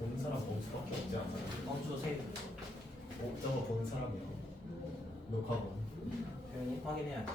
본 사람 본 수밖에 없지 않나? 범수 세 저거 본 사람이야. 녹화본. 당연히 확인해야지.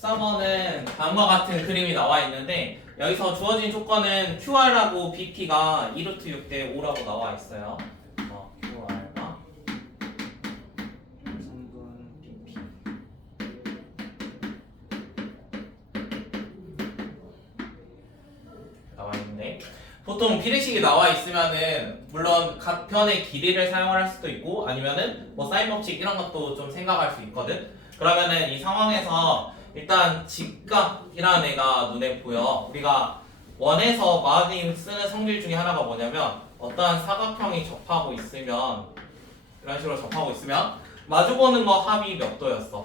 (14번은) 다음과 같은 그림이 나와 있는데 여기서 주어진 조건은 QR하고 BP가 2루트 6대 5라고 나와 있어요. QR과 3분 BP 나와 있는데 보통 비례식이 나와 있으면은 물론 각 편의 길이를 사용할 수도 있고 아니면은 뭐 사인 법칙 이런 것도 좀 생각할 수 있거든. 그러면은 이 상황에서 일단 직각이라는 애가 눈에 보여. 우리가 원에서 마하님 쓰는 성질 중에 하나가 뭐냐면 어떠한 사각형이 접하고 있으면 이런 식으로 접하고 있으면 마주보는 거 합이 몇 도였어?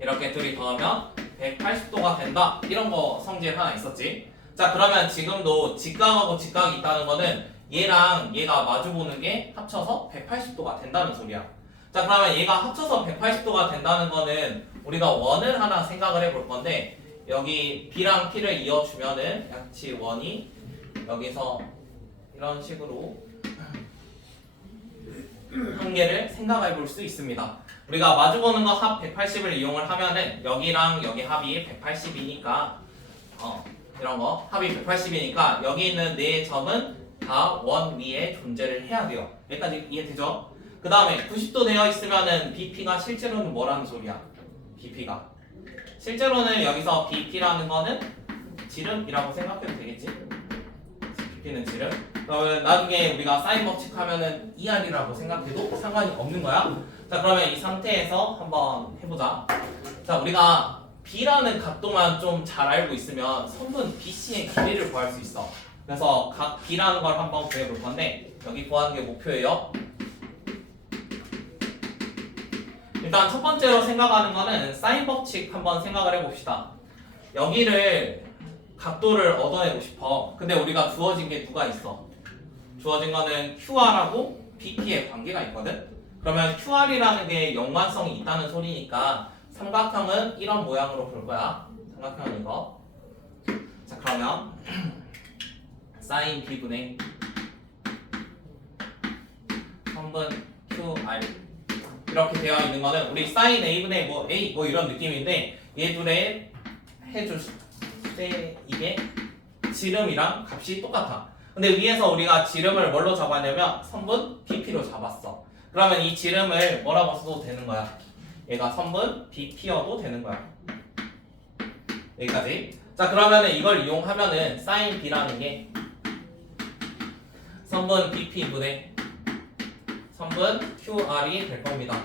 이렇게 둘이 더하면 180도가 된다. 이런 거 성질 하나 있었지. 자 그러면 지금도 직각하고 직각이 있다는 거는 얘랑 얘가 마주보는 게 합쳐서 180도가 된다는 소리야. 자 그러면 얘가 합쳐서 180도가 된다는 거는 우리가 원을 하나 생각을 해볼 건데 여기 B랑 P를 이어주면은 약치 원이 여기서 이런 식으로 한 개를 생각해 볼 수 있습니다. 우리가 마주보는 거 합 180을 이용을 하면은 여기랑 여기 합이 180이니까 이런 거 합이 180이니까 여기 있는 네 점은 다 원 위에 존재를 해야 돼요. 여기까지 이해되죠? 그 다음에 90도 되어 있으면은 BP가 실제로는 뭐라는 소리야? BP가 실제로는 여기서 BP라는 거는 지름이라고 생각해도 되겠지? BP는 지름. 그러면 나중에 우리가 사인 법칙 하면은 ER이라고 생각해도 상관이 없는 거야. 자 그러면 이 상태에서 한번 해보자. 자 우리가 B라는 각도만 좀 잘 알고 있으면 선분 BC의 길이를 구할 수 있어. 그래서 각 B라는 걸 한번 구해볼 건데 여기 구하는 게 목표예요. 일단 첫 번째로 생각하는 거는 사인 법칙 한번 생각을 해봅시다. 여기를 각도를 얻어내고 싶어. 근데 우리가 주어진 게 누가 있어? 주어진 거는 QR하고 BP의 관계가 있거든? 그러면 QR이라는 게 연관성이 있다는 소리니까 삼각형은 이런 모양으로 볼 거야. 삼각형은 이거. 자 그러면 사인 B분의 선분 QR 이렇게 되어 있는 거는 우리 사인 A분의 뭐 A 뭐 이런 느낌인데 얘 둘의 해줄 때 이게 지름이랑 값이 똑같아. 근데 위에서 우리가 지름을 뭘로 잡았냐면 선분 BP로 잡았어. 그러면 이 지름을 뭐라고 써도 되는 거야? 얘가 선분 BP여도 되는 거야. 여기까지. 자 그러면은 이걸 이용하면은 사인 B라는 게 선분 BP분의 선분 QR이 될 겁니다.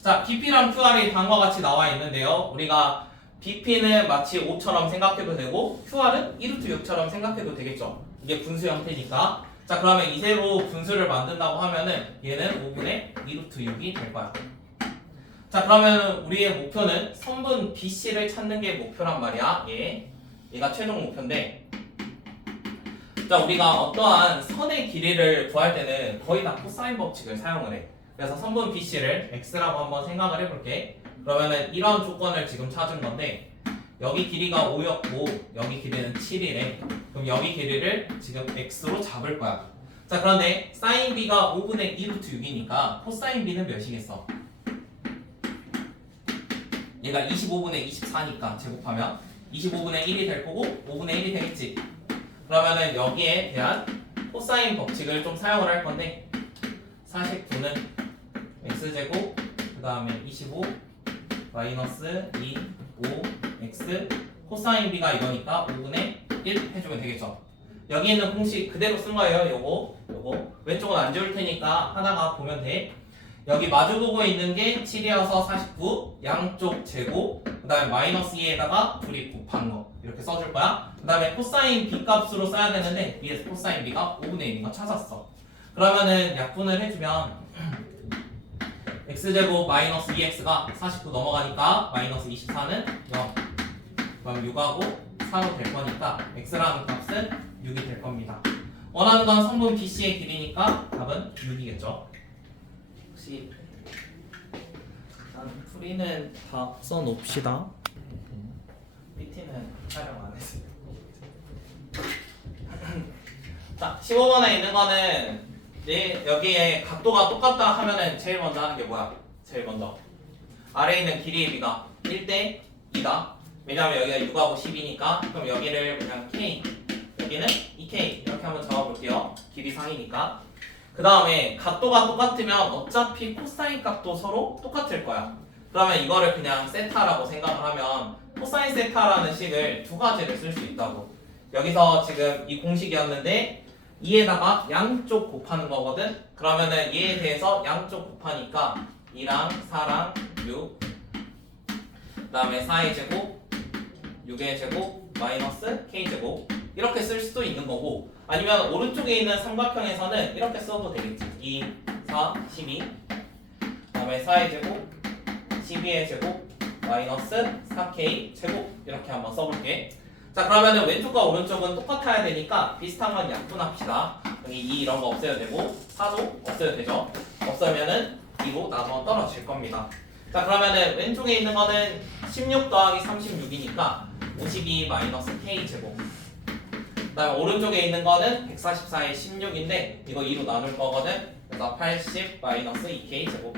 자, BP랑 QR이 다음과 같이 나와 있는데요. 우리가 BP는 마치 5처럼 생각해도 되고 QR은 1루트 6처럼 생각해도 되겠죠. 이게 분수 형태니까. 자, 그러면 이대로 분수를 만든다고 하면은 얘는 5분의 2루트 6이 될 거야. 자, 그러면 우리의 목표는 선분 BC를 찾는 게 목표란 말이야. 얘가 최종 목표인데 자 우리가 어떠한 선의 길이를 구할 때는 거의 다 코사인 법칙을 사용을 해. 그래서 선분 BC를 X라고 한번 생각을 해볼게. 그러면은 이런 조건을 지금 찾은 건데 여기 길이가 5였고 여기 길이는 7이래. 그럼 여기 길이를 지금 X로 잡을 거야. 자 그런데 사인 B가 5분의 2루트 6이니까 코사인 B는 몇이겠어? 얘가 25분의 24니까 제곱하면 25분의 1이 될 거고 5분의 1이 되겠지. 그러면은 여기에 대한 코사인 법칙을 좀 사용을 할 건데 49는 x제곱 그 다음에 25 마이너스 2 5 x 코사인 b가 이거니까 5분의 1 해주면 되겠죠. 여기 있는 공식 그대로 쓴 거예요. 요거 왼쪽은 안 지울 테니까 하나가 보면 돼. 여기 마주보고 있는 게 7이어서 49 양쪽 제곱 그 다음에 마이너스 2에다가 둘이 곱한 거 이렇게 써줄 거야. 그 다음에 코사인 b 값으로 써야 되는데 위에서 코사인 b가 5분의 1인 거 찾았어. 그러면은 약분을 해주면 x제곱 마이너스 2x가 49 넘어가니까 마이너스 24는 0. 그럼 6하고 4로 될 거니까 x라는 값은 6이 될 겁니다. 원하는 건 성분 BC의 길이니까 답은 6이겠죠. 혹시 일단 풀이는 다 써놓읍시다. PT는 촬영 안 했어요. 자, 15번에 있는 거는 여기에 각도가 똑같다 하면은 제일 먼저 하는 게 뭐야? 제일 먼저 아래에 있는 길이의 비가 1대 2다. 왜냐면 여기가 6하고 10이니까 그럼 여기를 그냥 K, 여기는 2K 이렇게 한번 잡아볼게요. 길이 상이니까. 그 다음에 각도가 똑같으면 어차피 코사인 값도 서로 똑같을 거야. 그러면 이거를 그냥 세타라고 생각을 하면 코사인 세타라는 식을 두 가지를 쓸 수 있다고. 여기서 지금 이 공식이었는데 2에다가 양쪽 곱하는 거거든. 그러면은 얘에 대해서 양쪽 곱하니까 2랑 4랑 6, 그 다음에 4의 제곱, 6의 제곱, 마이너스 K제곱 이렇게 쓸 수도 있는 거고, 아니면 오른쪽에 있는 삼각형에서는 이렇게 써도 되겠지. 2, 4, 12, 그 다음에 4의 제곱, 12의 제곱, 마이너스 4K 제곱 이렇게 한번 써볼게. 자, 그러면은 왼쪽과 오른쪽은 똑같아야 되니까 비슷한 건 약분합시다. 여기 2 이런 거 없애도 되고 4도 없애도 되죠. 없으면은 2로 나눠 떨어질 겁니다. 자, 그러면은 왼쪽에 있는 거는 16 더하기 36이니까 52 마이너스 K 제곱. 그 다음에 오른쪽에 있는 거는 144의 16인데 이거 2로 나눌 거거든. 그래서 80 마이너스 2K 제곱.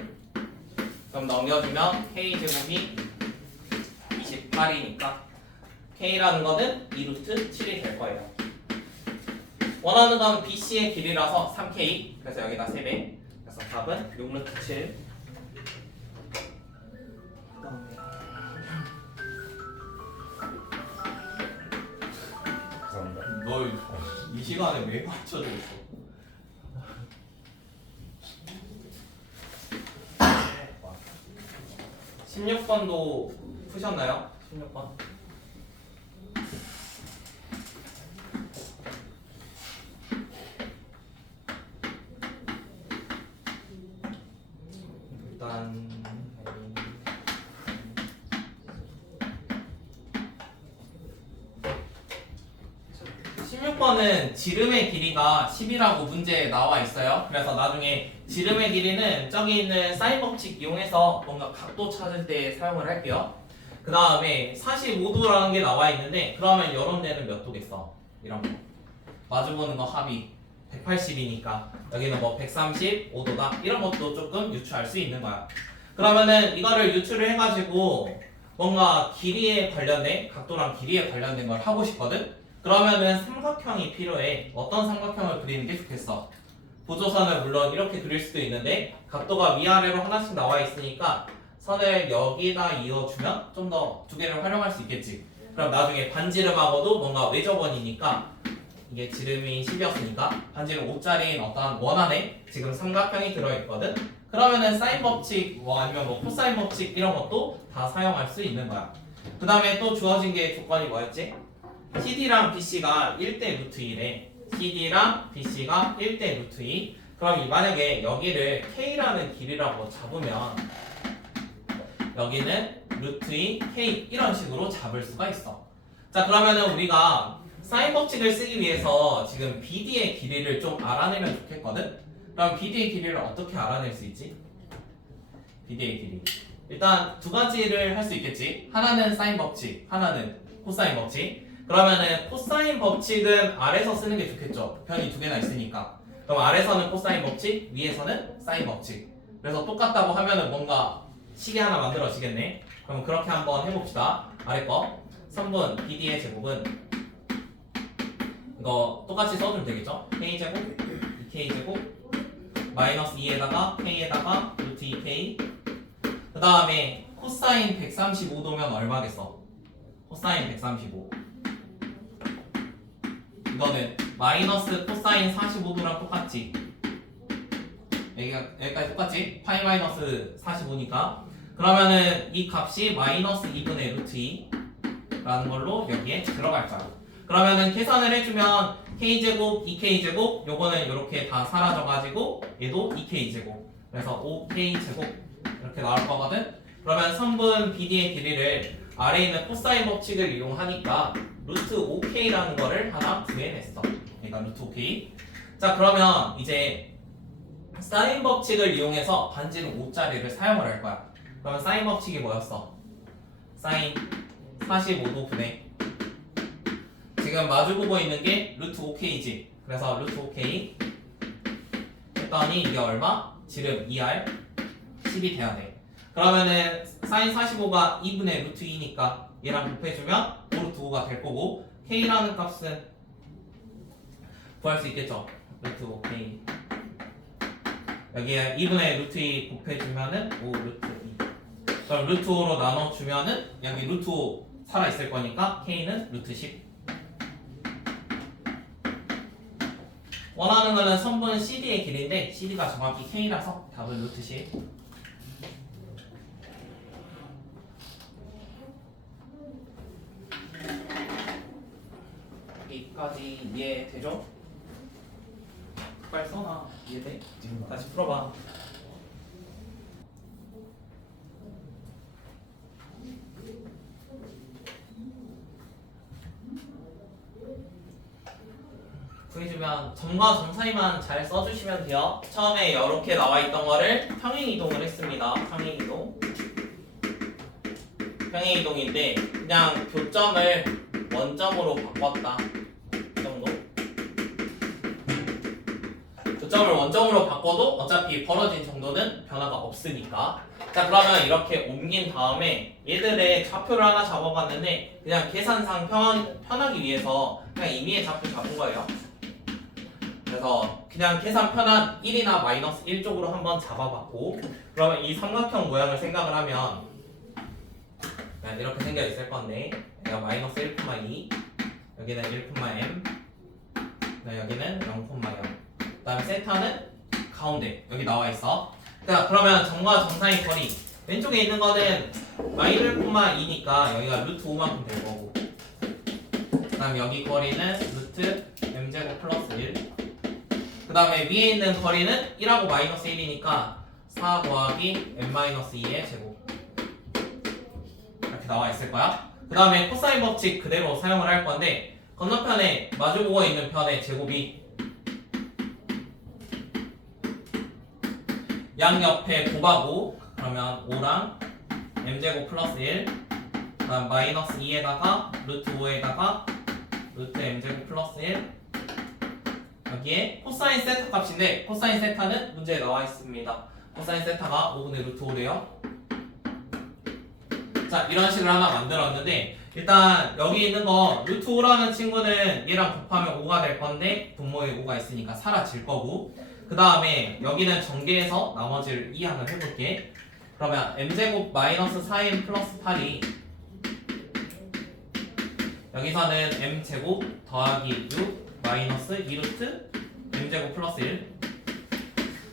그럼 넘겨주면 K 제곱이 28이니까 K라는 거는 2루트 7이 될 거예요. 원하는 건 BC의 길이라서 3K. 그래서 여기다 3배. 그래서 답은 6루트 7. 감사합니다. 너 이 시간에 왜 맞춰줘 있어? 와, 16번도 푸셨나요? 16번. 일단 16번은 지름의 길이가 10이라고 문제에 나와 있어요. 그래서 나중에 지름의 길이는 저기 있는 사인 법칙 이용해서 뭔가 각도 찾을 때 사용을 할게요. 그 다음에 45도라는 게 나와 있는데 그러면 이런 데는 몇 도겠어? 이런 거 마주보는 거 합이 180이니까 여기는 뭐 135도다 이런 것도 조금 유추할 수 있는 거야. 그러면은 이거를 유추를 해가지고 뭔가 길이에 관련된 각도랑 길이에 관련된 걸 하고 싶거든. 그러면은 삼각형이 필요해. 어떤 삼각형을 그리는 게 좋겠어? 보조선을 물론 이렇게 그릴 수도 있는데 각도가 위아래로 하나씩 나와 있으니까 선을 여기다 이어주면 좀 더 두 개를 활용할 수 있겠지. 그럼 나중에 반지름하고도 뭔가 외접원이니까 이게 지름이 10이었으니까 반지름 5짜리인 어떠한 원 안에 지금 삼각형이 들어있거든. 그러면은 사인 법칙 뭐 아니면 뭐 코사인 법칙 이런 것도 다 사용할 수 있는 거야. 그 다음에 또 주어진 게 조건이 뭐였지? CD랑 BC가 1대 루트 2래. CD랑 BC가 1대 루트 2. 그럼 만약에 여기를 K라는 길이라고 잡으면 여기는 루트 2 K 이런 식으로 잡을 수가 있어. 자, 그러면은 우리가 사인 법칙을 쓰기 위해서 지금 BD의 길이를 좀 알아내면 좋겠거든. 그럼 BD의 길이를 어떻게 알아낼 수 있지? BD의 길이 일단 두 가지를 할 수 있겠지. 하나는 사인 법칙, 하나는 코사인 법칙. 그러면은 코사인 법칙은 아래서 쓰는 게 좋겠죠. 변이 두 개나 있으니까. 그럼 아래서는 코사인 법칙, 위에서는 사인 법칙. 그래서 똑같다고 하면은 뭔가 식이 하나 만들어지겠네. 그럼 그렇게 한번 해봅시다. 아래 거 3분 BD의 제곱은 이거 똑같이 써주면 되겠죠. K제곱, 2K제곱 마이너스 2에다가 K에다가 루트 2K. 그 다음에 코사인 135도면 얼마겠어? 코사인 135. 이거는 마이너스 코사인 45도랑 똑같지. 여기까지 똑같지? 파이 마이너스 45니까 그러면은 이 값이 마이너스 2분의 루트 2라는 걸로 여기에 들어갈 거야. 그러면은 계산을 해주면 K제곱, 2K제곱 요거는 이렇게 다 사라져가지고 얘도 2K제곱 그래서 5K제곱 이렇게 나올 거거든. 그러면 3분 BD의 길이를 아래에 있는 코사인 법칙을 이용하니까 루트 5K라는 거를 하나 구해냈어. 그러니까 루트 5K. 자, 그러면 이제 사인 법칙을 이용해서 반지름 5짜리를 사용을 할 거야. 그러면 사인 법칙이 뭐였어? 사인 45도 분의 지금 마주보고 있는 게 루트 5K지. 그래서 루트 5K 했더니 이게 얼마? 지름 2R 10이 돼야 돼. 그러면은 사인 45가 2분의 루트 2니까 얘랑 곱해주면 5 루트 5가 될 거고 K라는 값은 구할 수 있겠죠. 루트 5K 여기에 2분의 루트 2 곱해주면은 5 루트 2 그럼 루트 5로 나눠주면은 여기 루트 5 살아있을 거니까 K는 루트 10 원하는 거는 선분 CD의 길이인데 CD가 정확히 K라서 답은 루트 10 여기까지 이해되죠? 빨리 써놔. 이해돼? 다시 풀어봐. 구해주면 점과 점 사이만 잘 써주시면 돼요. 처음에 이렇게 나와 있던 거를 평행이동을 했습니다. 평행이동. 평행이동인데 그냥 교점을 원점으로 바꿨다. 이 정도. 교점을 원점으로 바꿔도 어차피 벌어진 정도는 변화가 없으니까. 자, 그러면 이렇게 옮긴 다음에 얘들의 좌표를 하나 잡아봤는데 그냥 계산상 편하기 위해서 그냥 임의의 좌표 잡은 거예요. 그래서 그냥 계산 편한 1이나 마이너스 1 쪽으로 한번 잡아봤고 그러면 이 삼각형 모양을 생각을 하면 이렇게 생겨 있을 건데 여기가 마이너스 1,2 여기는 1,m 여기는 0,0 그 다음에 세타는 가운데 여기 나와 있어. 자, 그러면 점과 점 사이 거리 왼쪽에 있는 거는 마이너스 1,2니까 여기가 루트 5만큼 될 거고 그 다음에 여기 거리는 루트 m제곱 플러스 1 그 다음에 위에 있는 거리는 1하고 마이너스 1이니까 4 더하기 n-2의 제곱 이렇게 나와 있을 거야. 그 다음에 코사인 법칙 그대로 사용을 할 건데 건너편에 마주보고 있는 편의 제곱이 양옆에 곱하고 그러면 5랑 m제곱 플러스 1 그 다음 마이너스 2에다가 루트 5에다가 루트 m제곱 플러스 1 여기에 코사인 세타 값인데 코사인 세타는 문제에 나와 있습니다. 코사인 세타가 5분의 루트 5래요. 자, 이런 식으로 하나 만들었는데 일단 여기 있는 거 루트 5라는 친구는 얘랑 곱하면 5가 될 건데 분모에 5가 있으니까 사라질 거고 그 다음에 여기는 전개해서 나머지를 이항을 해볼게. 그러면 m제곱 마이너스 4m 플러스 8이 여기서는 m제곱 더하기 6 마이너스 2루트 m제곱 플러스 1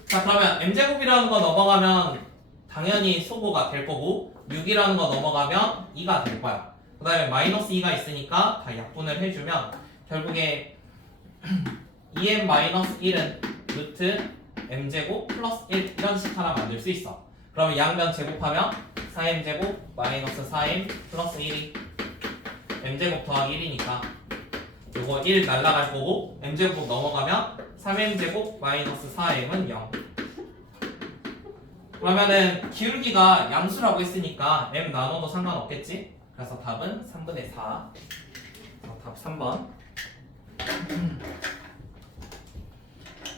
자, 그러면 m제곱이라는 거 넘어가면 당연히 소거가 될 거고 6이라는 거 넘어가면 2가 될 거야. 그 다음에 마이너스 2가 있으니까 다 약분을 해주면 결국에 2m-1은 루트 m제곱 플러스 1 이런 식 하나 만들 수 있어. 그러면 양변 제곱하면 4m제곱 마이너스 4m 플러스 1이 m제곱 더하기 1이니까 요거 1 날라갈 거고 m제곱 넘어가면 3m제곱 마이너스 4m은 0 그러면은 기울기가 양수라고 했으니까 m 나눠도 상관없겠지? 그래서 답은 3분의 4 답 3번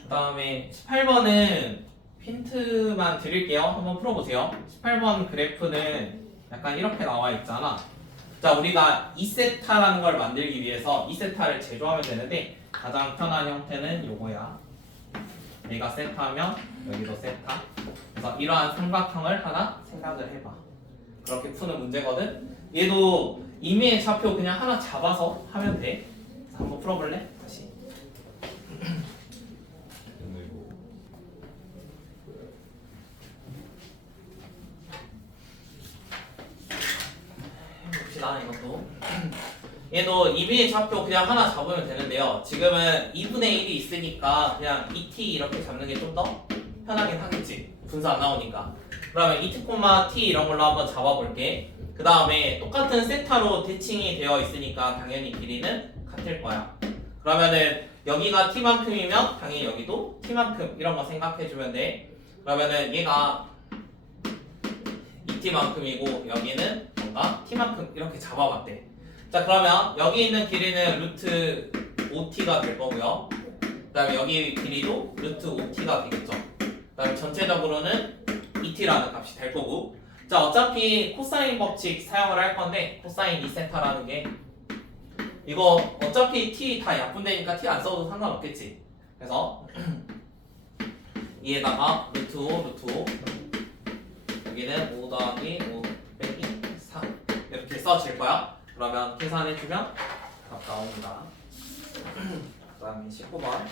그 다음에 18번은 힌트만 드릴게요. 한번 풀어보세요. 18번 그래프는 약간 이렇게 나와 있잖아. 자, 우리가 2세타라는 걸 만들기 위해서 2세타를 제조하면 되는데 가장 편한 형태는 요거야. 얘가 세타면 여기도 세타. 그래서 이러한 삼각형을 하나 생각을 해봐. 그렇게 푸는 문제거든. 얘도 임의의 좌표 그냥 하나 잡아서 하면 돼. 자, 한번 풀어볼래? 다시. 해봅시다. 이것도. 얘도 임의의 좌표 그냥 하나 잡으면 되는데요. 지금은 2분의 1이 있으니까 그냥 2t 이렇게 잡는 게 좀 더 편하긴 하겠지. 분수 안 나오니까. 그러면 이트 콤마 t 이런 걸로 한번 잡아볼게. 그 다음에 똑같은 세타로 대칭이 되어 있으니까 당연히 길이는 같을 거야. 그러면은 여기가 t만큼이면 당연히 여기도 t만큼 이런 거 생각해주면 돼. 그러면은 얘가 2t만큼이고 여기는 뭔가 t만큼 이렇게 잡아봤대. 자 그러면 여기 있는 길이는 루트 5t가 될 거고요. 그 다음에 여기 길이도 루트 5t가 되겠죠. 그 다음에 전체적으로는 2t라는 값이 될 거고. 자 어차피 코사인 법칙 사용을 할 건데 코사인 2세타라는 게 이거 어차피 t 다 약분되니까 t 안 써도 상관없겠지. 그래서 2에다가 루트 5 루트 5 여기는 5 더하기 5 빼기 4 이렇게 써질 거야. 그러면 계산해주면 답 나옵니다. 그 다음에 19번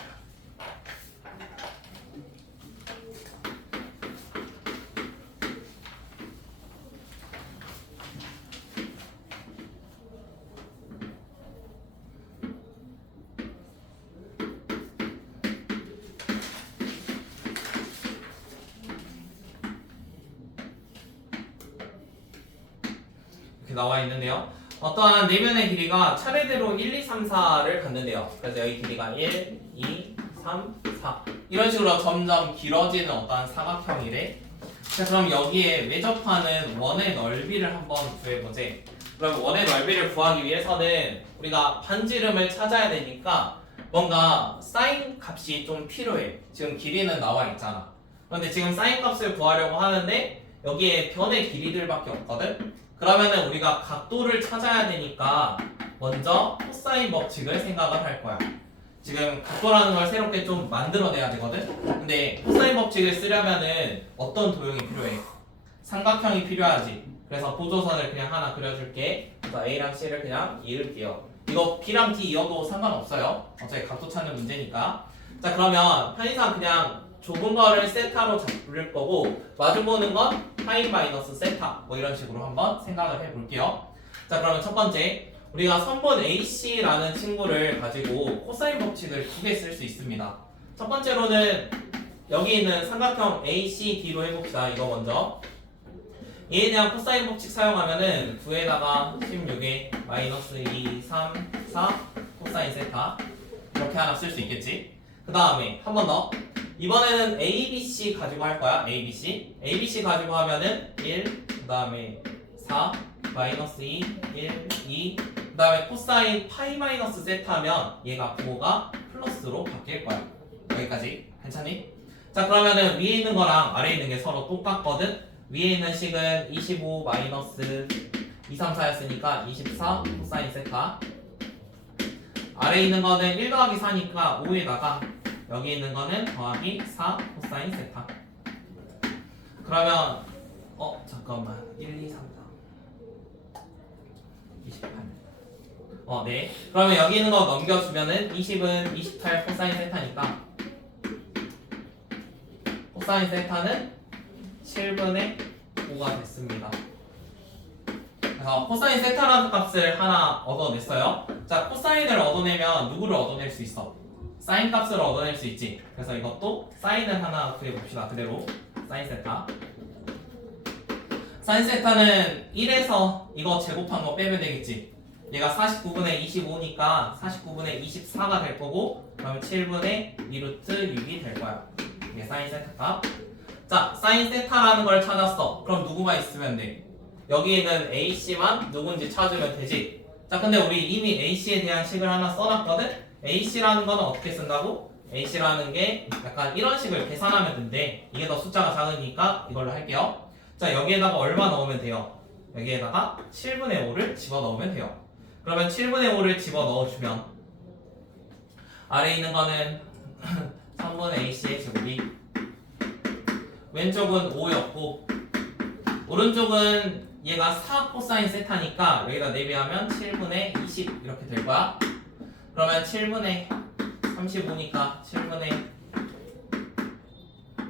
이렇게 나와 있는데요. 어떠한 내면의 길이가 차례대로 1, 2, 3, 4를 갖는데요. 그래서 여기 길이가 1, 2, 3, 4 이런 식으로 점점 길어지는 어떠한 사각형이래. 자 그럼 여기에 외접하는 원의 넓이를 한번 구해보지. 그럼 원의 넓이를 구하기 위해서는 우리가 반지름을 찾아야 되니까 뭔가 사인 값이 좀 필요해. 지금 길이는 나와 있잖아. 그런데 지금 사인 값을 구하려고 하는데 여기에 변의 길이들밖에 없거든. 그러면은 우리가 각도를 찾아야 되니까 먼저 코사인 법칙을 생각을 할 거야. 지금 각도라는 걸 새롭게 좀 만들어내야 되거든. 근데 코사인 법칙을 쓰려면은 어떤 도형이 필요해? 삼각형이 필요하지. 그래서 보조선을 그냥 하나 그려줄게. 그래서 A랑 C를 그냥 이을게요. 이거 B랑 D 이어도 상관없어요. 어차피 각도 찾는 문제니까. 자 그러면 편의상 그냥 좁은 거를 세타로 잡을 거고 마주보는 건 파이 마이너스 세타 뭐 이런 식으로 한번 생각을 해볼게요. 자 그러면 첫 번째 우리가 선분 AC라는 친구를 가지고 코사인 법칙을 두 개 쓸 수 있습니다. 첫 번째로는 여기 있는 삼각형 ACD로 해봅시다. 이거 먼저 얘에 대한 코사인 법칙 사용하면은 9에다가 16에 마이너스 2, 3, 4 코사인 세타 이렇게 하나 쓸 수 있겠지. 그 다음에 한 번 더 이번에는 ABC 가지고 할 거야. ABC 가지고 하면은 1, 그 다음에 4, 마이너스 2, 1, 2, 그 다음에 코사인 파이 마이너스 세타면 얘가 부호가 플러스로 바뀔 거야. 여기까지 괜찮니? 자 그러면은 위에 있는 거랑 아래에 있는 게 서로 똑같거든. 위에 있는 식은 25 마이너스 2, 3, 4였으니까 24 코사인 세타. 아래에 있는 거는 1 더하기 4니까 5에다가 여기 있는 거는 더하기 4 코사인 세타. 그러면 잠깐만 1, 2, 3, 4 28 네. 그러면 여기 있는 거 넘겨주면은 20은 28 코사인 세타니까 코사인 세타는 7분의 5가 됐습니다. 그래서 코사인 세타라는 값을 하나 얻어냈어요. 자 코사인을 얻어내면 누구를 얻어낼 수 있어? 사인 값을 얻어낼 수 있지. 그래서 이것도 사인을 하나 구해봅시다. 그대로 사인 세타. 사인 세타는 1에서 이거 제곱한 거 빼면 되겠지. 얘가 49분의 25니까 49분의 24가 될 거고 그러면 7분의 2루트 6이 될 거야. 이게 사인 세타 값. 자 사인 세타라는 걸 찾았어. 그럼 누구가 있으면 돼? 여기 있는 AC만 누군지 찾으면 되지. 자 근데 우리 이미 AC에 대한 식을 하나 써놨거든? AC라는 거는 어떻게 쓴다고? AC라는 게 약간 이런 식을 계산하면 된대. 이게 더 숫자가 작으니까 이걸로 할게요. 자 여기에다가 얼마 넣으면 돼요? 여기에다가 7분의 5를 집어넣으면 돼요. 그러면 7분의 5를 집어넣어주면 아래에 있는 거는 3분의 AC의 제곱이 왼쪽은 5였고 오른쪽은 얘가 4 코사인 세타니까 여기다 대비하면 7분의 20 이렇게 될 거야. 그러면 7분의 35니까 7분의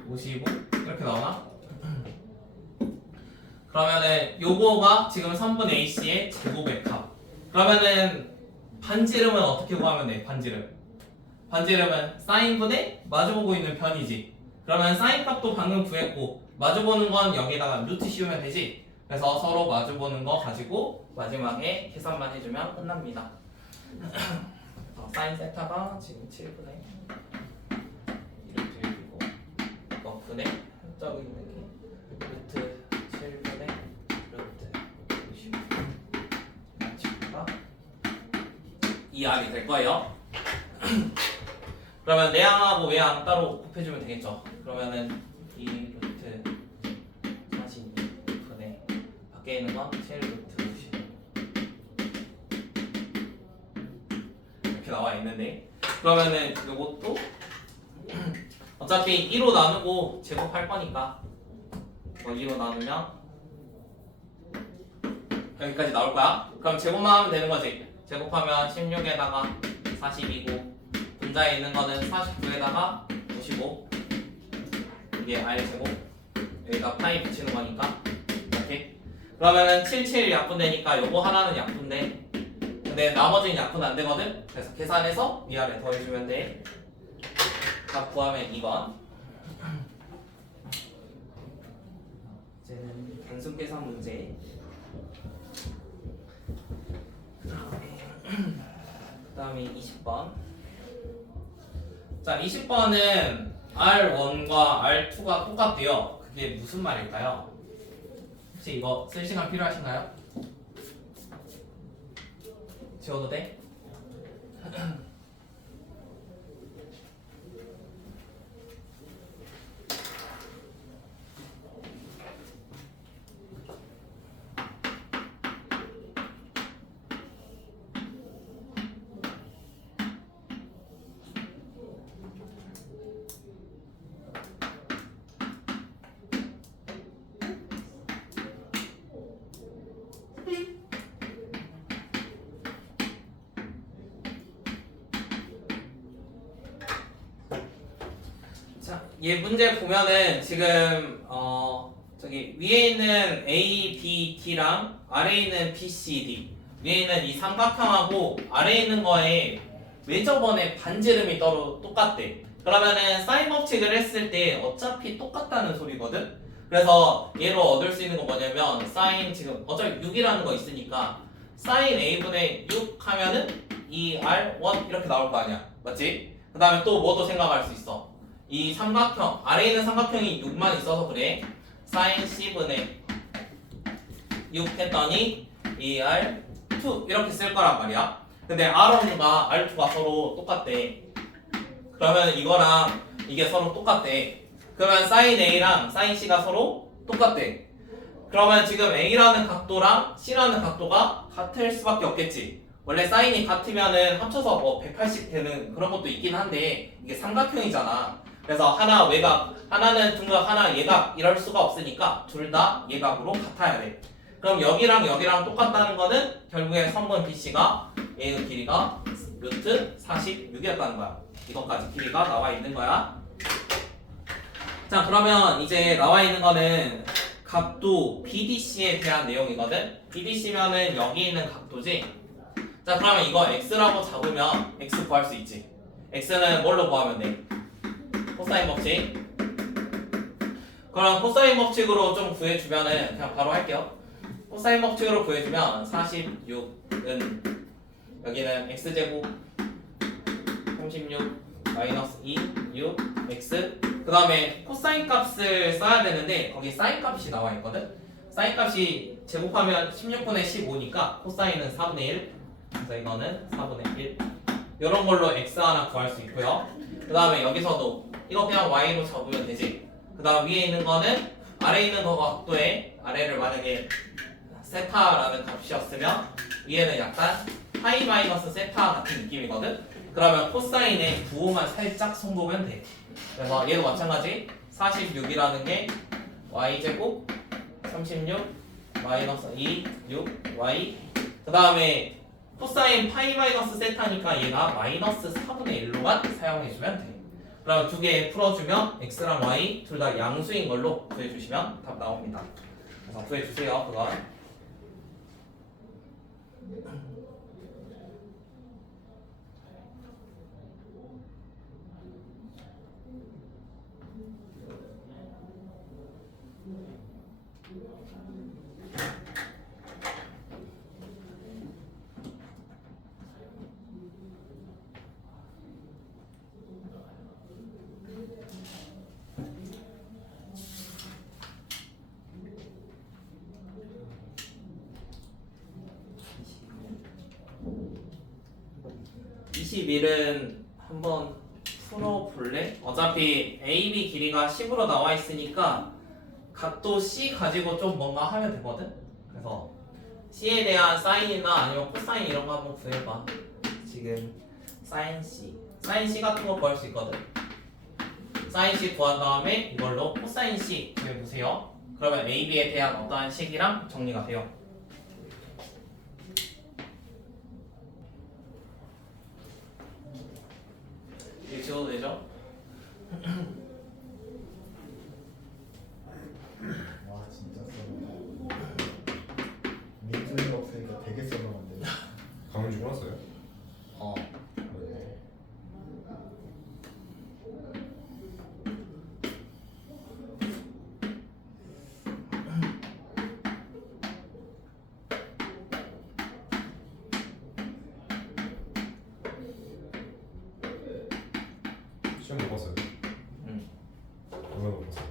55 이렇게 나오나? 그러면은 요거가 지금 3분의 AC의 제곱의 값. 그러면은 반지름은 어떻게 구하면 돼? 반지름은 사인분의 마주보고 있는 편이지. 그러면 사인 값도 방금 구했고 마주보는 건 여기다가 루트 씌우면 되지. 그래서 서로 마주보는 거 가지고 마지막에 계산만 해주면 끝납니다. 사인 세타가 지금 7분의 1루트 1이고 너분의 저기 있는 게 루트 7분의 루트 60 2r이 될 거예요. 그러면 내항하고 외항 따로 곱해주면 되겠죠. 그러면은 2 루트 46분의 밖에 있는 건 7 루트 50 이렇게 나와 있는데, 그러면은 요것도 어차피 2로 나누고 제곱할 거니까 2로 나누면 여기까지 나올 거야. 그럼 제곱만 하면 되는 거지. 제곱하면 16에다가 42고 분자에 있는 거는 49에다가 55, 이게 r 제곱, 여기다 파이 붙이는 거니까 이렇게. 그러면은 77 약분되니까 요거 하나는 약분돼. 근데 나머지는 약분 안 되거든. 그래서 계산해서 위아래 더해주면 돼. 답 구하면 2번. 이제는 단순 계산 문제. 그 다음에 20번. 자, 20번은 R1과 R2가 똑같대요. 그게 무슨 말일까요? 혹시 이거 쓸 시간 필요하신가요? 지워도 돼? 자, 얘 문제 보면은 지금 저기 위에 있는 A, B, D랑 아래에 있는 B, C, D, 위에 있는 이 삼각형하고 아래에 있는 거에 왜 저번에 반지름이 따로 똑같대. 그러면은 사인 법칙을 했을 때 어차피 똑같다는 소리거든. 그래서 얘로 얻을 수 있는 거 뭐냐면 사인, 지금 어차피 6이라는 거 있으니까 사인 A분의 6 하면은 2R1 이렇게 나올 거 아니야, 맞지? 그 다음에 또 뭐도 생각할 수 있어. 이 삼각형, 아래에 있는 삼각형이 6만 있어서 그래. 사인 C분의 6 했더니 2R2 이렇게 쓸 거란 말이야. 근데 R1과 R2가 서로 똑같대. 그러면 이거랑 이게 서로 똑같대. 그러면 사인 A랑 사인 C가 서로 똑같대. 그러면 지금 A라는 각도랑 C라는 각도가 같을 수밖에 없겠지. 원래 사인이 같으면은 합쳐서 뭐 180 되는 그런 것도 있긴 한데 이게 삼각형이잖아. 그래서 하나 외곽, 하나는 둔각, 하나 예각 이럴 수가 없으니까 둘 다 예각으로 같아야 돼. 그럼 여기랑 여기랑 똑같다는 거는 결국에 선분 BC가 얘의 길이가 루트 46이었다는 거야. 이것까지 길이가 나와 있는 거야. 자, 그러면 이제 나와 있는 거는 각도 BDC에 대한 내용이거든. BDC면은 여기 있는 각도지. 자, 그러면 이거 x라고 잡으면 x 구할 수 있지. x는 뭘로 구하면 돼? 코사인 법칙. 그럼 코사인 법칙으로 좀 구해주면은 그냥 바로 할게요. 코사인 법칙으로 구해주면 46은 여기는 x제곱 36 마이너스 2 6 x, 그 다음에 코사인 값을 써야 되는데 거기 사인 값이 나와 있거든. 사인 값이 제곱하면 16분의 15니까 코사인은 4분의 1, 그래서 이거는 4분의 1. 이런 걸로 x 하나 구할 수 있고요. 그 다음에 여기서도 이거 그냥 y로 잡으면 되지. 그 다음 위에 있는 거는 아래에 있는 거 각도에 아래를 만약에 세타라는 값이었으면 위에는 약간 파이 마이너스 세타 같은 느낌이거든. 그러면 코사인의 부호만 살짝 손보면 돼. 그래서 얘도 마찬가지. 46이라는 게 y제곱 36 마이너스 2 6 y, 그 다음에 코사인 파이 마이너스 세타니까 얘가 마이너스 4분의 1로만 사용해주면 돼. 그럼 두 개 풀어주면 x랑 y 둘 다 양수인 걸로 구해주시면 답 나옵니다. 그래서 구해주세요. 그건 21은 한번 풀어볼래? 어차피 AB 길이가 10으로 나와 있으니까 각도 C 가지고 좀 뭔가 하면 되거든? 그래서 C에 대한 사인이나 아니면 코사인 이런 거 한번 구해봐. 지금 사인 C 같은 거 구할 수 있거든? 사인 C 구한 다음에 이걸로 코사인 C 구해보세요. 그러면 AB에 대한 어떠한 식이랑 정리가 돼요. 이렇게 지워도 되죠? 와 진짜 썰어. 민준이가 없으니까 되게 썰어는데. 강은주 끊었어요? 어. 네. 시험 못 봤어요? 응. 얼마나 못 봤어요?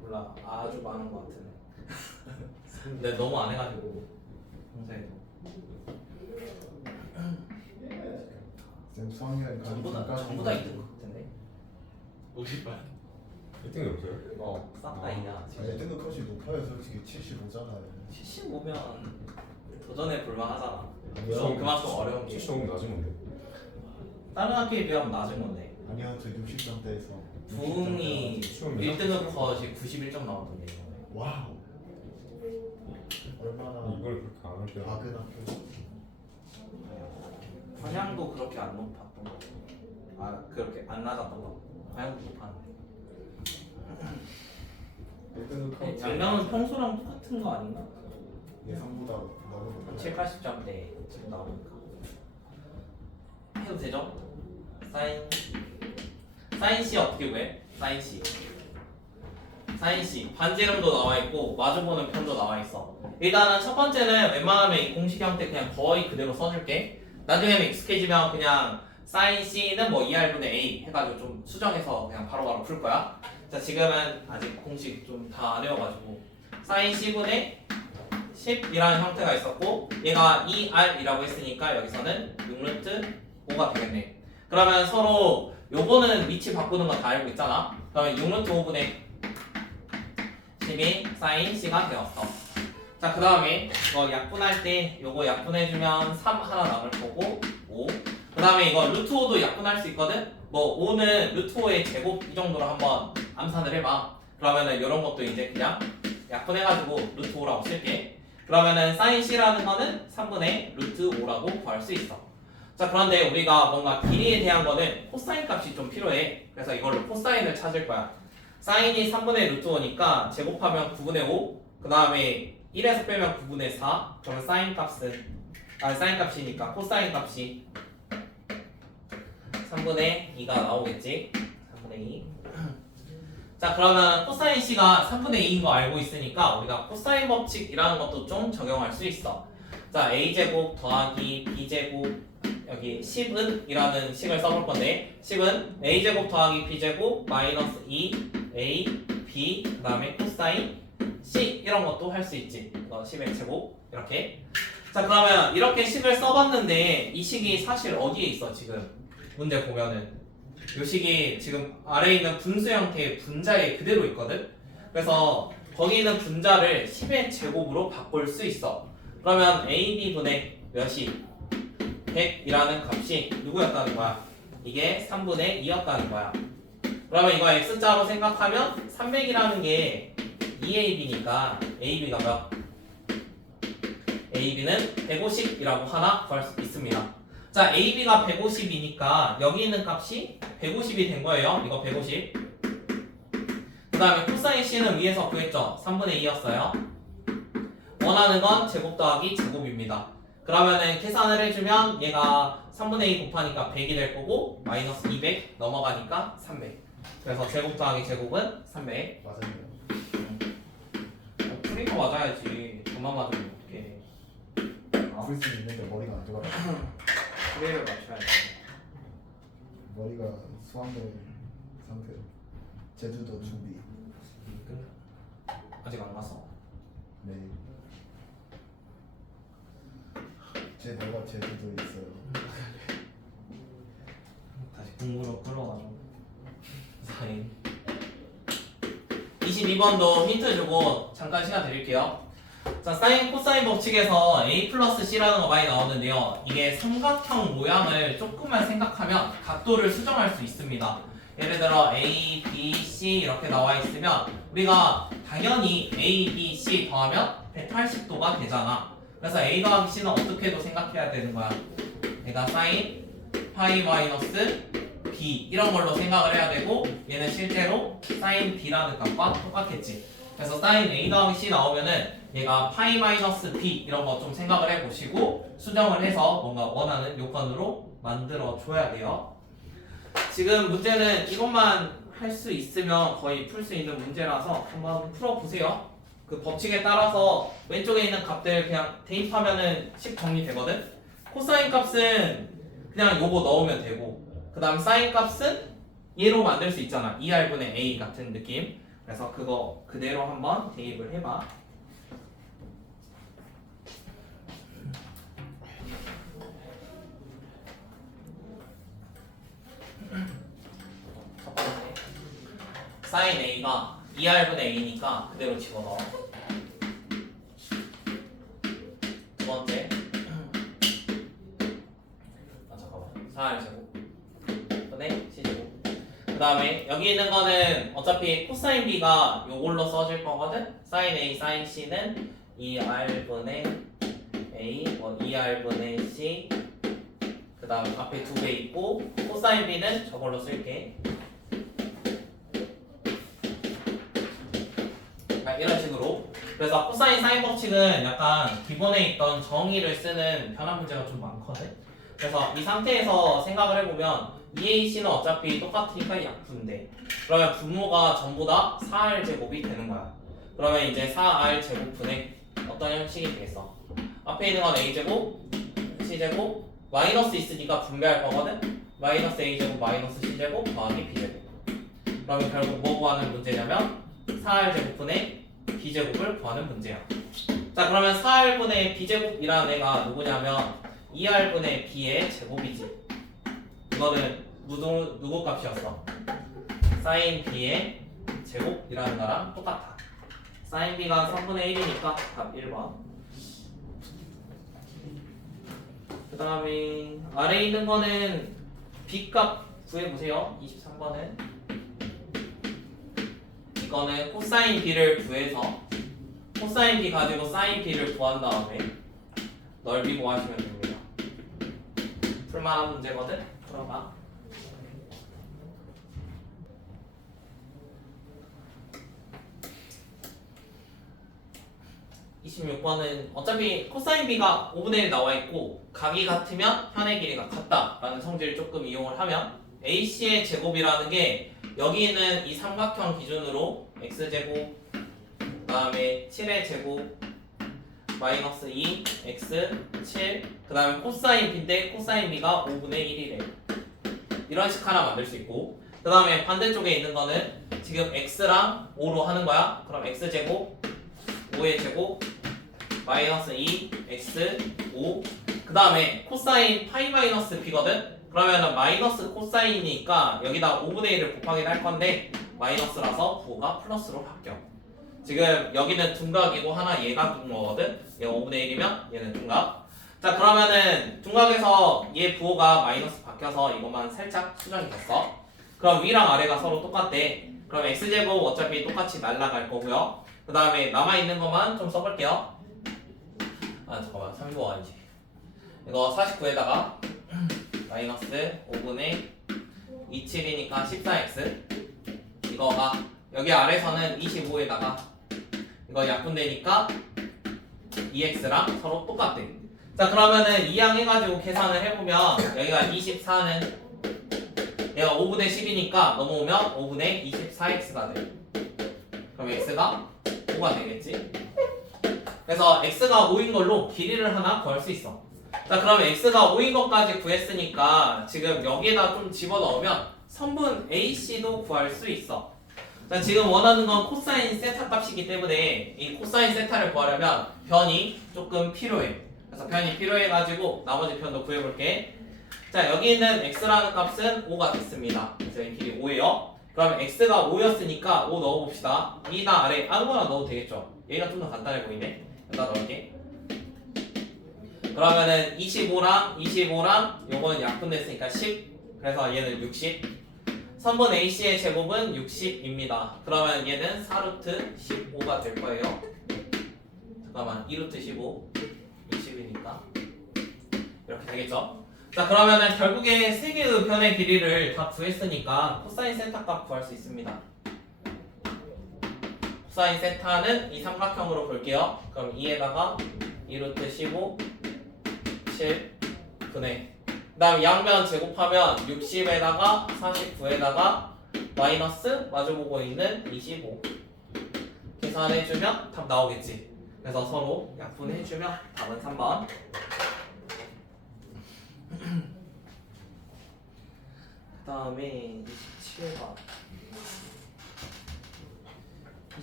몰라. 아주 많은 것 같은. 근데 너무 안 해가지고 평소에도 쌤 수학여행 전부 다 2등 같은데. 우리 반 1등이 없어요? 싹 다 이냐. 아니 등급컷이 높아요. 솔직히 75잖아요. 75면 도전해 볼만하잖아. 아니요. 그만큼 어려운 게 75는 낮은 건데. 다른 학교에 비하면 낮은 건데. 아니요 저 60점대에서. 부흥이 시험 1등급 컷이 91점 나왔던데. 와우. 얼마나 이걸 그렇게 안 할 때. 작은 학교. 한양도 그렇게 안 높았던 거. 아 그렇게 안 낮았던 거. 한양도 높았는데. 1등급 양양은 평소랑 똑같은 거 아닌가? 예상보다 너무 높아요. 7, 80점대 지금 나오니까 해도 되죠? 사인 C 어떻게 구해? 사인 C 반지름도 나와 있고 마주보는 편도 나와 있어. 일단은 첫 번째는 웬만하면 이 공식 형태 그냥 거의 그대로 써줄게. 나중에는 익숙해지면 그냥 사인 C는 뭐 2R분의 A 해가지고 좀 수정해서 그냥 바로바로 풀 거야. 자 지금은 아직 공식 좀 다 안 외워가지고 사인 C분의 10이라는 형태가 있었고 얘가 2R이라고 했으니까 여기서는 6루트 5가 되겠네. 그러면 서로 요거는 위치 바꾸는 거 다 알고 있잖아. 그러면 6루트 5분의 10이 사인 C가 되었어. 자 그 다음에 이거 약분할 때 요거 약분해주면 3 하나 남을 거고 5. 그 다음에 이거 루트 5도 약분할 수 있거든. 뭐 5는 루트 5의 제곱 이 정도로 한번 암산을 해봐. 그러면은 이런 것도 이제 그냥 약분해가지고 루트 5라고 쓸게. 그러면은 사인 C라는 거는 3분의 루트 5라고 구할 수 있어. 자 그런데 우리가 뭔가 길이에 대한 거는 코사인 값이 좀 필요해. 그래서 이걸로 코사인을 찾을 거야. 사인이 3분의 루트 5니까 제곱하면 9분의 5. 그 다음에 1에서 빼면 9분의 4. 그러면 사인 값은 사인 값이니까 코사인 값이 3분의 2가 나오겠지. 3분의 2. 자 그러면 코사인 C가 3분의 2인 거 알고 있으니까 우리가 코사인 법칙이라는 것도 좀 적용할 수 있어. 자 A제곱 더하기 B제곱 여기 10은 이라는 식을 써볼 건데 10은 A제곱 더하기 B제곱 마이너스 2A B 그 다음에 코사인 C 이런 것도 할 수 있지. 10의 제곱 이렇게. 자 그러면 이렇게 식을 써봤는데 이 식이 사실 어디에 있어 지금 문제 보면은 이 식이 지금 아래에 있는 분수 형태의 분자에 그대로 있거든. 그래서 거기 있는 분자를 10의 제곱으로 바꿀 수 있어. 그러면 AB분의 몇이 100이라는 값이 누구였다는 거야? 이게 3분의 2였다는 거야. 그러면 이거 X자로 생각하면 300이라는 게 2AB니까 AB가 몇? AB는 150이라고 하나 구할 수 있습니다. 자 AB가 150이니까 여기 있는 값이 150이 된 거예요. 이거 150. 그 다음에 코사인 C는 위에서 구했죠. 3분의 2였어요. 원하는 건 제곱 더하기 제곱입니다. 그러면은 계산을 해주면 얘가 3분의 2 곱하니까 100이 될 거고 마이너스 200 넘어가니까 300. 그래서 제곱 더하기 제곱은 300. 맞아요. 그러니까 맞아야지. 그만 맞으면 어떡해. 풀 수 있는데 머리가 안 돌아가. 그래를 맞춰야지. 머리가 수학된 상태로. 제주도 준비. 아직 안 갔어. 네. 제 내가 제주도에 있어요. 다시 공부로 끌어가지고. 사인. 22번도 힌트 주고 잠깐 시간 드릴게요. 자, 사인 코사인 법칙에서 A 플러스 C라는 거 많이 나오는데요. 이게 삼각형 모양을 조금만 생각하면 각도를 수정할 수 있습니다. 예를 들어 A, B, C 이렇게 나와 있으면 우리가 당연히 A, B, C 더하면 180도가 되잖아. 그래서 A 더하기 C는 어떻게도 생각해야 되는 거야. 얘가 사인 파이 마이너스 B 이런 걸로 생각을 해야 되고 얘는 실제로 사인 B라는 값과 똑같겠지. 그래서 사인 A 더하기 C 나오면은 얘가 파이 마이너스 B 이런 거 좀 생각을 해보시고 수정을 해서 뭔가 원하는 요건으로 만들어 줘야 돼요. 지금 문제는 이것만 할 수 있으면 거의 풀 수 있는 문제라서 한번 풀어보세요. 그 법칙에 따라서 왼쪽에 있는 값들 그냥 대입하면은 식 정리되거든. 코사인 값은 그냥 요거 넣으면 되고 그 다음 사인 값은 얘로 만들 수 있잖아. 2R분의 A 같은 느낌. 그래서 그거 그대로 한번 대입을 해봐. 첫 번째 사인 A가 2R분의 A니까 그대로 집어넣어. 두 번째 잠깐만 4R제곱 분의 C제곱. 그 다음에 여기 있는 거는 어차피 코사인 B가 요걸로 써질 거거든. 사인 A, 사인 C는 2R분의 A, 2R분의 C. 그 다음 앞에 2배 있고 코사인 B는 저걸로 쓸게. 이런 식으로. 그래서 코사인 사인 법칙은 약간 기본에 있던 정의를 쓰는 변환 문제가 좀 많거든. 그래서 이 상태에서 생각을 해보면 2AC는 어차피 똑같으니까 약분돼. 그러면 분모가 전부 다 4R제곱이 되는 거야. 그러면 이제 4R제곱분의 어떤 형식이 되겠어. 앞에 있는 건 A제곱, C제곱, 마이너스 있으니까 분배할 거거든. 마이너스 A제곱, 마이너스 C제곱, 더하기 B제곱. 그러면 결국 뭐 구하는 문제냐면 4R제곱분의 B제곱을 구하는 문제야. 자, 그러면 4R분의 B제곱이라는 애가 누구냐면 2R분의 B의 제곱이지. 이거는 누구 값이었어? 사인 B의 제곱이라는 거랑 똑같아. 사인 B가 3분의 1이니까 답 1번. 그 다음에 아래에 있는 거는 B 값 구해보세요. 23번은 이거는 코사인 B를 구해서 코사인 B 가지고 사인 B를 구한 다음에 넓이 구하시면 됩니다. 풀만한 문제거든? 풀어봐. (26번은) 어차피 코사인 B가 5분의 1 나와 있고 각이 같으면 현의 길이가 같다 라는 성질을 조금 이용을 하면 AC의 제곱이라는 게 여기 있는 이 삼각형 기준으로 x제곱 그 다음에 7의 제곱 마이너스 2 x 7 그 다음에 코사인 B인데 코사인 B가 5분의 1이래. 이런 식 하나 만들 수 있고 그 다음에 반대쪽에 있는 거는 지금 x랑 5로 하는 거야. 그럼 x제곱 5의 제곱 마이너스 2 x 5 그 다음에 코사인 파이 마이너스 b거든. 그러면은 마이너스 코사인이니까 여기다 5분의 1을 곱하긴 할 건데 마이너스라서 부호가 플러스로 바뀌어. 지금 여기는 둔각이고 하나 얘가 둔거거든. 얘가 5분의 1이면 얘는 둔각. 자, 그러면은 둔각에서 얘 부호가 마이너스 바뀌어서 이것만 살짝 수정이 됐어. 그럼 위랑 아래가 서로 똑같대. 그럼 x제곱 어차피 똑같이 날라갈 거고요. 그 다음에 남아있는 것만 좀 써볼게요. 아 잠깐만 3고 아니지. 이거 49에다가 마이너스 5분의 27이니까 14x 이거가 여기 아래서는 25에다가 이거 약분되니까 2x랑 서로 똑같대. 자, 그러면은 이항 해가지고 계산을 해보면 여기가 24는 얘가 5분의 10이니까 넘어오면 5분의 24x가 돼. 그럼 x가 5가 되겠지. 그래서 x가 5인 걸로 길이를 하나 구할 수 있어. 자, 그러면 x가 5인 것까지 구했으니까 지금 여기에다 좀 집어넣으면 선분 AC도 구할 수 있어. 자, 지금 원하는 건 코사인 세타 값이기 때문에 이 코사인 세타를 구하려면 변이 조금 필요해. 그래서 변이 필요해가지고 나머지 편도 구해볼게. 자, 여기 있는 x라는 값은 5가 됐습니다. 그래서 이 길이 5예요. 그러면 x가 5였으니까 5 넣어봅시다. 위나 아래 아무거나 넣어도 되겠죠. 얘가 좀 더 간단해 보이네. 여기다 넣을게. 그러면은 25랑 요거는 약분됐으니까 10. 그래서 얘는 60. 선분 AC의 제곱은 60입니다. 그러면 얘는 4루트 15가 될 거예요. 잠깐만, 2루트 15 60이니까 이렇게 되겠죠. 자, 그러면은 결국에 세 개의 변의 길이를 다 구했으니까 코사인 세타 값 구할 수 있습니다. 코사인 세타는 이 삼각형으로 볼게요. 그럼 2에다가 2루트 15 7 분의, 그 다음 양변 제곱하면 60에다가 49에다가 마이너스 마주보고 있는 25 계산해주면 답 나오겠지. 그래서 서로 약분해주면 답은 3번. 그 다음에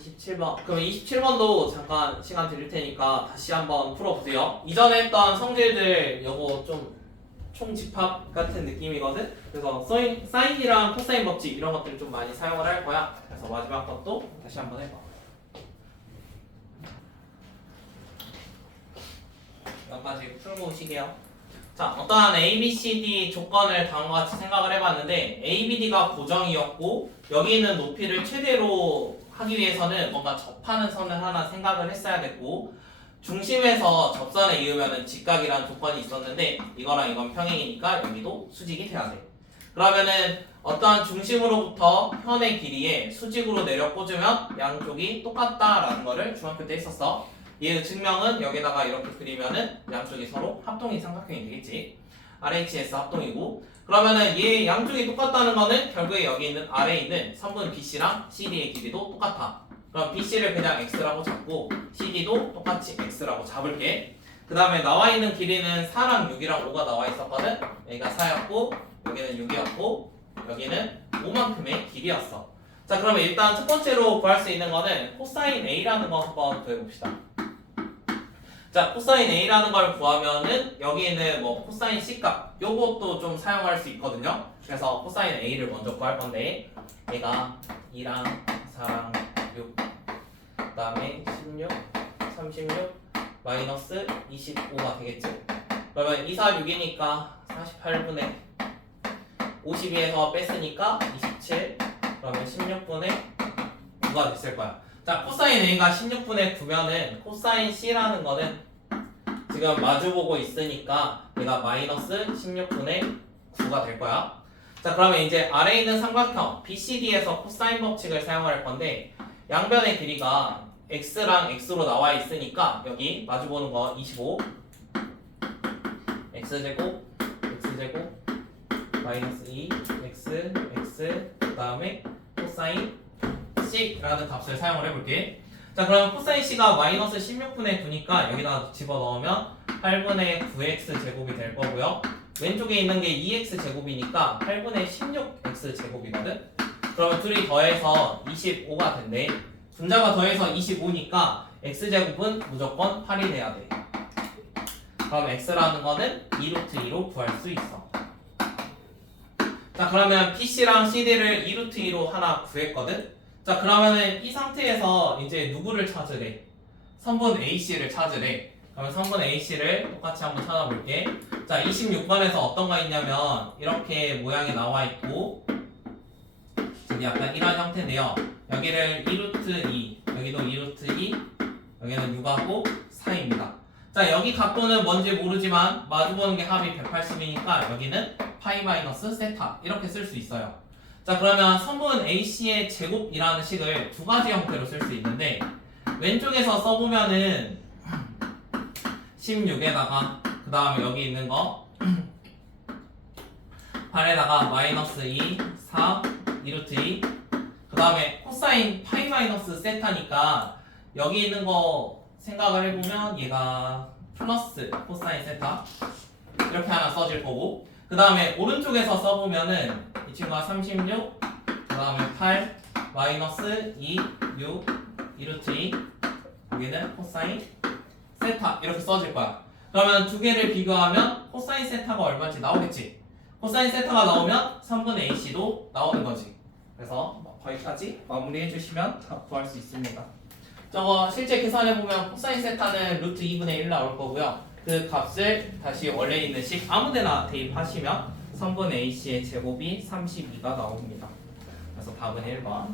27번. 그럼 27번도 잠깐 시간 드릴 테니까 다시 한번 풀어보세요. 이전에 했던 성질들 요거 좀 총집합 같은 느낌이거든. 그래서 사인이랑 코사인 법칙 이런 것들 좀 많이 사용을 할 거야. 그래서 마지막 것도 다시 한번 해봐. 여기까지 풀고 오시게요. 자, 어떠한 A, B, C, D 조건을 다음과 같이 생각을 해봤는데 A, B, D가 고정이었고 여기 있는 높이를 최대로 하기 위해서는 뭔가 접하는 선을 하나 생각을 했어야 됐고 중심에서 접선에 이으면은 직각이라는 조건이 있었는데 이거랑 이건 평행이니까 여기도 수직이 돼야 돼. 그러면은 어떠한 중심으로부터 현의 길이에 수직으로 내려 꽂으면 양쪽이 똑같다라는 거를 중학교 때 했었어. 얘의 증명은 여기다가 이렇게 그리면은 양쪽이 서로 합동이 삼각형이 되겠지. RHS 합동이고, 그러면은 얘 양쪽이 똑같다는 거는 결국에 여기 있는 아래에 있는 선분 BC랑 CD의 길이도 똑같아. 그럼 BC를 그냥 X라고 잡고 CD도 똑같이 X라고 잡을게. 그 다음에 나와 있는 길이는 4랑 6이랑 5가 나와 있었거든. 여기가 4였고 여기는 6이었고 여기는 5만큼의 길이였어. 자, 그러면 일단 첫 번째로 구할 수 있는 거는 코사인 A라는 거 한번 구해봅시다. 자, 코사인 A라는 걸 구하면은 여기는 뭐 코사인 C값 요것도 좀 사용할 수 있거든요. 그래서 코사인 A를 먼저 구할 건데 얘가 2랑 4랑 6 그 다음에 16, 36 마이너스 25가 되겠죠. 그러면 2, 4, 6이니까 48분의 52에서 뺐으니까 27 그러면 16분의 9가 됐을 거야. 자, 코사인 A가 16분의 9면은 코사인 C라는 거는 지금 마주보고 있으니까 얘가 마이너스 16분의 9가 될 거야. 자, 그러면 이제 아래에 있는 삼각형 BCD에서 코사인 법칙을 사용할 건데 양변의 길이가 x랑 x로 나와 있으니까 여기 마주보는 거 25 x제곱 x제곱 마이너스 2 x 그 다음에 코사인 C라는 값을 사용을 해볼게. 자, 그럼 코사인 C가 마이너스 16분의 9니까 여기다 집어넣으면 8분의 9x 제곱이 될 거고요. 왼쪽에 있는 게 2x 제곱이니까 8분의 16x 제곱이거든. 그러면 둘이 더해서 25가 된대. 분자가 더해서 25니까 x제곱은 무조건 8이 돼야 돼. 그럼 x라는 거는 2루트 2로 구할 수 있어. 자, 그러면 BC랑 CD를 2루트 2로 하나 구했거든. 자, 그러면은 이 상태에서 이제 누구를 찾으래? 선분 AC를 찾으래. 그러면 선분 AC를 똑같이 한번 찾아볼게. 자, 26번에서 어떤 거 있냐면 이렇게 모양이 나와 있고 지금 약간 이런 형태인데요. 여기를 2루트 2, 여기도 2루트 2, 여기는 6하고 4입니다. 자, 여기 각도는 뭔지 모르지만 마주보는 게 합이 180이니까 여기는 파이 마이너스 세타 이렇게 쓸 수 있어요. 자, 그러면 선분 AC의 제곱이라는 식을 두 가지 형태로 쓸 수 있는데 왼쪽에서 써보면은 16에다가 그 다음에 여기 있는 거 8에다가 마이너스 2, 4, 2루트 2 그 다음에 코사인 파이 마이너스 세타니까 여기 있는 거 생각을 해보면 얘가 플러스 코사인 세타 이렇게 하나 써질 거고, 그 다음에 오른쪽에서 써보면은 이 친구가 36, 그 다음에 8 마이너스 2 6 2루트 2, 여기는 코사인 세타 이렇게 써질 거야. 그러면 두 개를 비교하면 코사인 세타가 얼마인지 나오겠지. 코사인 세타가 나오면 3분의 AC도 나오는 거지. 그래서 거기까지 마무리해 주시면 다 구할 수 있습니다. 저거 실제 계산해보면 코사인 세타는 루트 2분의 1 나올 거고요. 그 값을 다시 원래 있는 식 아무데나 대입하시면 3분의 AC의 제곱이 32가 나옵니다. 그래서 답은 1번.